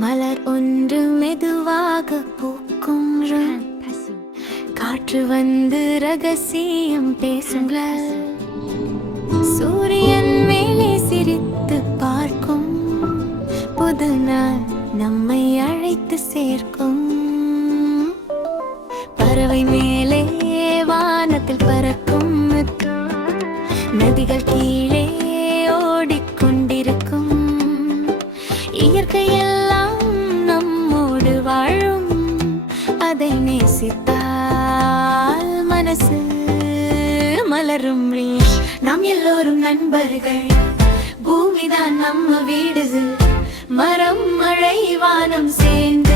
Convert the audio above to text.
மலர் ஒன்று மெதுவாக பூக்கும் காற்று வந்து ரகசியம் பேசுங்க சூரியன் மேலே சிரித்து பார்க்கும் புது நாள் நம்மை அழைத்து சேர்க்கும் பறவை மேலே வானத்தில் பறக்கும் நதிகள் கீழே ஓடிக்கொண்டிருக்கும் இயற்கையெல்லாம் நம்மோடு வாழும் அதை நேசித்தால் மனசு மலரும் நாம் எல்லோரும் நண்பர்கள் பூமிதான் நம்ம வீடு மரம் மழை வானம் சேர்ந்து